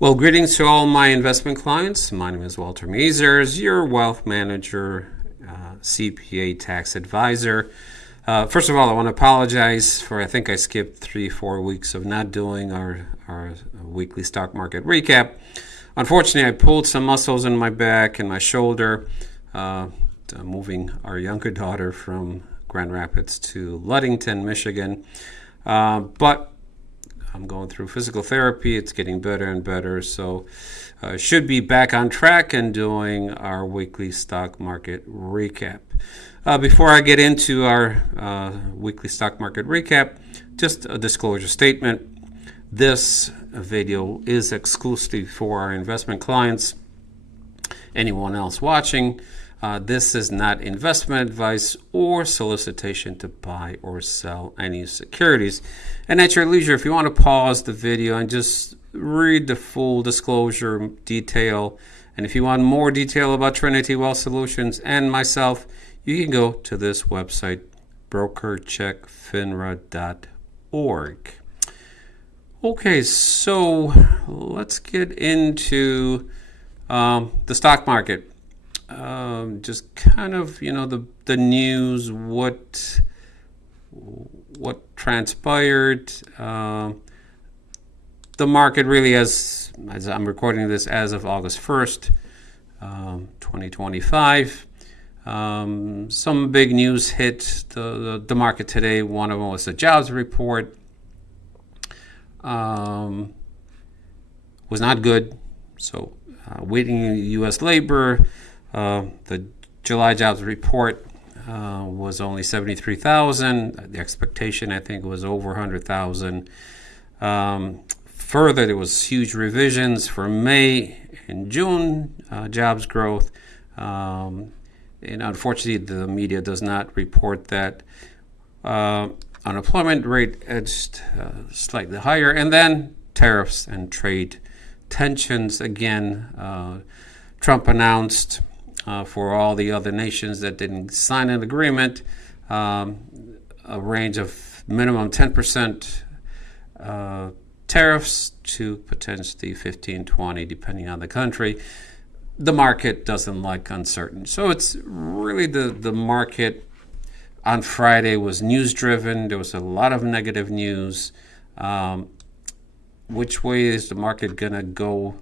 Well, greetings to all my investment clients. My name is Walter Mazers, your wealth manager, CPA tax advisor. First of all, I want to apologize for I think I skipped 3-4 weeks of not doing our weekly stock market recap. Unfortunately, I pulled some muscles in my back and my shoulder, moving our younger daughter from Grand Rapids to Ludington, Michigan. But I'm going through physical therapy. It's getting better and better. So should be back on track and doing our weekly stock market recap. Before I get into our weekly stock market recap, just a disclosure statement. This video is exclusive for our investment clients. Anyone else watching, this is not investment advice or solicitation to buy or sell any securities. And at your leisure, if you want to pause the video and just read the full disclosure detail, and if you want more detail about Trinity Wealth Solutions and myself, you can go to this website, brokercheckfinra.org. Okay, so let's get into the stock market. Just kind of, the news, what transpired. The market really, as I'm recording this as of August 1st, 2025. Some big news hit the market today. One of them was the jobs report. Was not good. So waiting U.S. labor, the July jobs report was only 73,000. The expectation, I think, was over 100,000. Further, there was huge revisions for May and June jobs growth. And unfortunately, the media does not report that. Unemployment rate edged slightly higher. And then tariffs and trade tensions. Again, Trump announced for all the other nations that didn't sign an agreement, a range of minimum 10% tariffs to potentially 15-20, depending on the country. The market doesn't like uncertain. So it's really the market on Friday was news driven. There was a lot of negative news. Which way is the market going to go,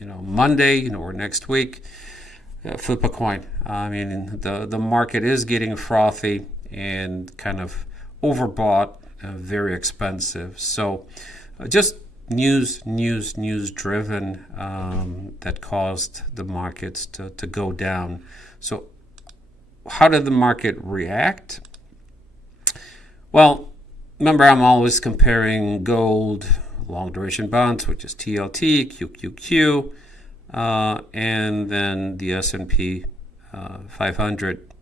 Monday, or next week? Flip a coin. I mean, the market is getting frothy and kind of overbought, very expensive. So just news driven that caused the markets to go down. So how did the market react? Well, remember, I'm always comparing gold, long duration bonds, which is TLT, QQQ, and then the S&P 500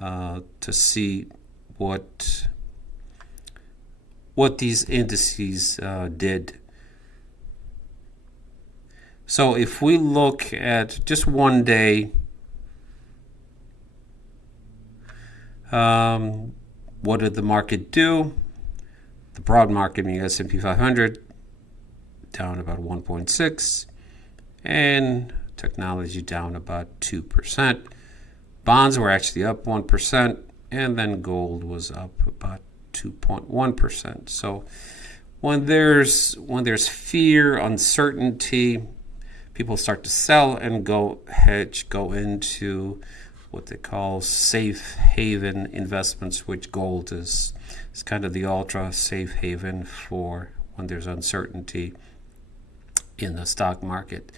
to see what these indices did. So if we look at just one day, what did the market do? The broad market, meaning S&P 500, down about 1.6, and technology down about 2%. Bonds were actually up 1%, and then gold was up about 2.1%. So when there's fear, uncertainty, people start to sell and go into what they call safe haven investments, which gold is kind of the ultra safe haven for when there's uncertainty in the stock market.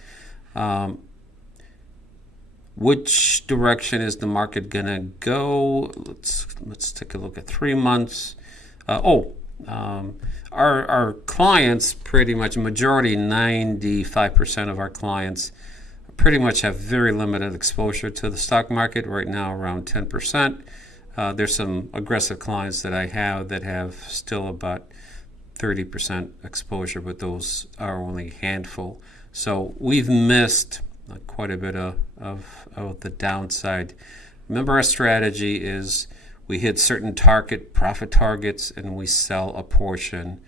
Which direction is the market gonna go? Let's take a look at 3 months. Our clients, pretty much majority, 95% of our clients pretty much have very limited exposure to the stock market right now, around 10%. There's some aggressive clients that I have that have still about 30% exposure, but those are only a handful. So we've missed quite a bit of the downside. Remember, our strategy is we hit certain profit targets and we sell a portion.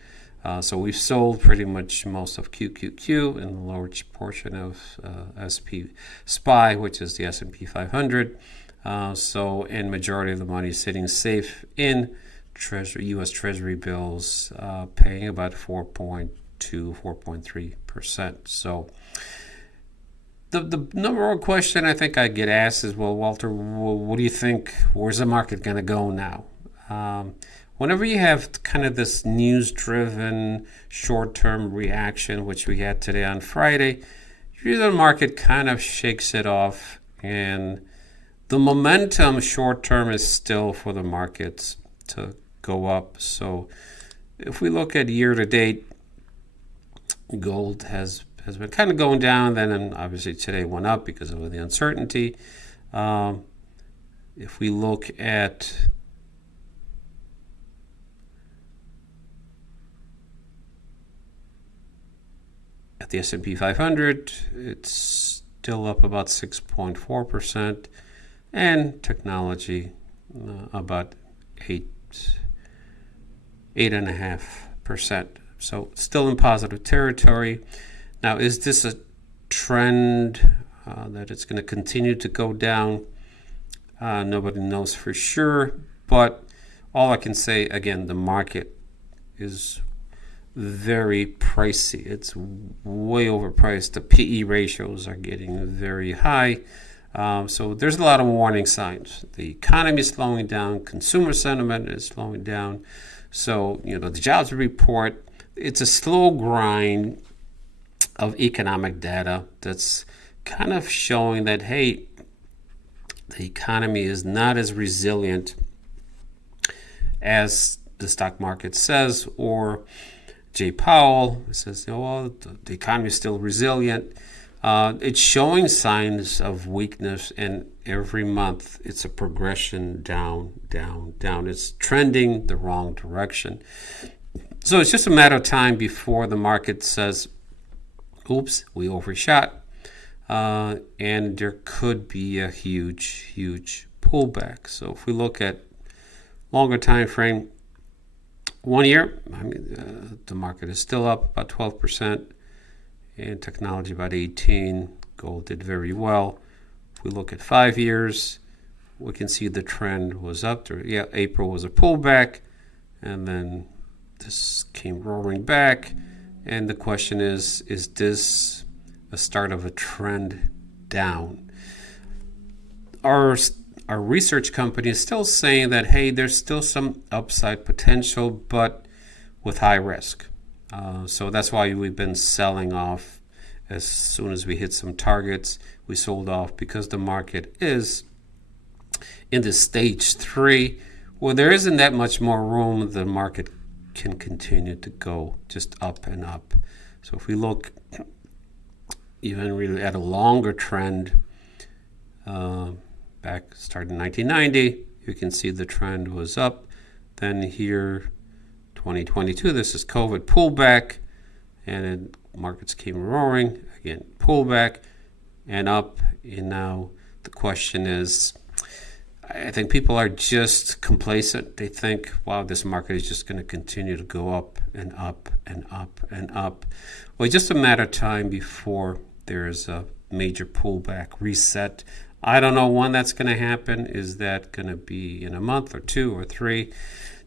So we've sold pretty much most of QQQ and a large portion of SP SPY, which is the S&P 500. And majority of the money is sitting safe in U.S. Treasury bills, paying about 4.2, 4.3%. So the number one question I think I get asked is, well, Walter, what do you think? Where's the market going to go now? Whenever you have kind of this news-driven short-term reaction, which we had today on Friday, usually the market kind of shakes it off, and the momentum short-term is still for the markets to go up. So if we look at year-to-date, gold has been kind of going down, then obviously today went up because of the uncertainty. If we look at the S&P 500, it's still up about 6.4%, and technology about 8.5%. So still in positive territory. Now, is this a trend that it's going to continue to go down? Nobody knows for sure, but all I can say, again, the market is very pricey. It's way overpriced. The PE ratios are getting very high. So there's a lot of warning signs. The economy is slowing down. Consumer sentiment is slowing down. So, the jobs report, it's a slow grind of economic data that's kind of showing that, hey, the economy is not as resilient as the stock market says, or Jay Powell says, well, the economy is still resilient. It's showing signs of weakness, and every month it's a progression down, down, down. It's trending the wrong direction. So it's just a matter of time before the market says, oops, we overshot. And there could be a huge, huge pullback. So if we look at longer time frame, 1 year, the market is still up about 12%, and technology about 18%. Gold did very well. If we look at 5 years, we can see the trend was up. April was a pullback, and then this came roaring back. And the question is this a start of a trend down? Our research company is still saying that, hey, there's still some upside potential, but with high risk. So that's why we've been selling off. As soon as we hit some targets, we sold off, because the market is in the stage 3, where there isn't that much more room. The market can continue to go just up and up. So if we look even really at a longer trend, back starting in 1990, you can see the trend was up. Then here, 2022, this is COVID pullback, and then markets came roaring, again, pullback and up. And now the question is, I think people are just complacent. They think, wow, this market is just going to continue to go up and up and up and up. Well, it's just a matter of time before there's a major pullback reset. I don't know when that's going to happen. Is that going to be in a month or 2 or 3?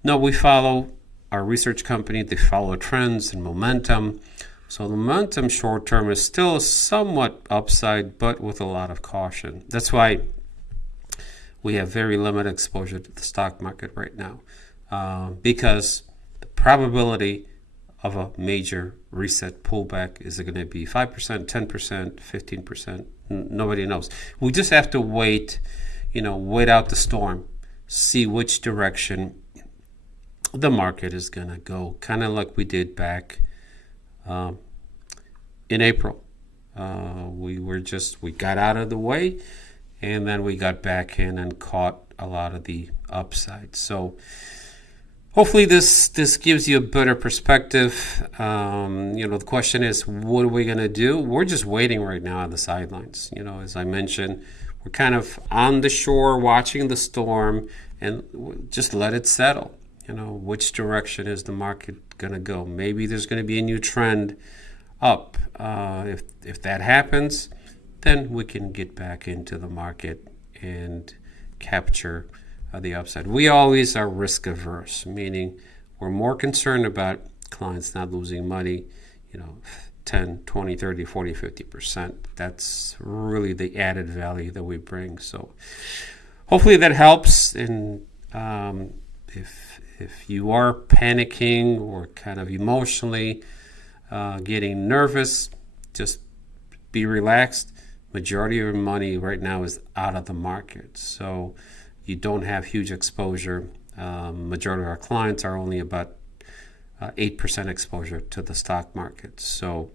No, we follow our research company. They follow trends and momentum. So the momentum short term is still somewhat upside, but with a lot of caution. That's why we have very limited exposure to the stock market right now, because the probability of a major reset pullback is it going to be 5%, 10%, 15%? Nobody knows. We just have to wait out the storm, see which direction the market is going to go, kind of like we did back in April. We got out of the way, and then we got back in and caught a lot of the upside. So hopefully this gives you a better perspective. The question is, what are we going to do? We're just waiting right now on the sidelines. As I mentioned, we're kind of on the shore watching the storm and just let it settle. Which direction is the market going to go. Maybe there's going to be a new trend up. If that happens, then we can get back into the market and capture the upside. We always are risk averse, meaning we're more concerned about clients not losing money, 10, 20, 30, 40, 50%. That's really the added value that we bring. So hopefully that helps. And if you are panicking or kind of emotionally getting nervous, just be relaxed. Majority of your money right now is out of the market. So you don't have huge exposure. Majority of our clients are only about 8% exposure to the stock market. So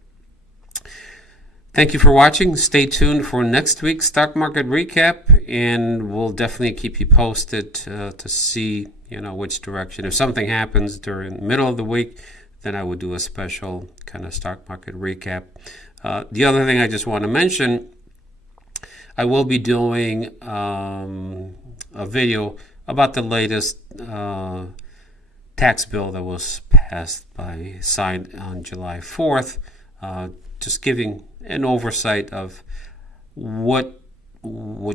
thank you for watching. Stay tuned for next week's stock market recap, and we'll definitely keep you posted to see which direction. If something happens during the middle of the week, then I would do a special kind of stock market recap. The other thing I just want to mention, I will be doing a video about the latest tax bill that was signed on July 4th, just giving an oversight of what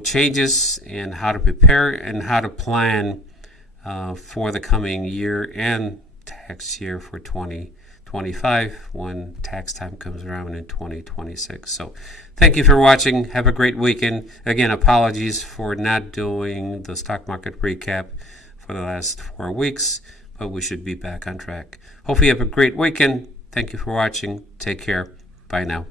changes and how to prepare and how to plan for the coming year and tax year for 2025 when tax time comes around in 2026. So thank you for watching. Have a great weekend. Again, apologies for not doing the stock market recap for the last 4 weeks, but we should be back on track. Hopefully you have a great weekend. Thank you for watching. Take care. Bye now.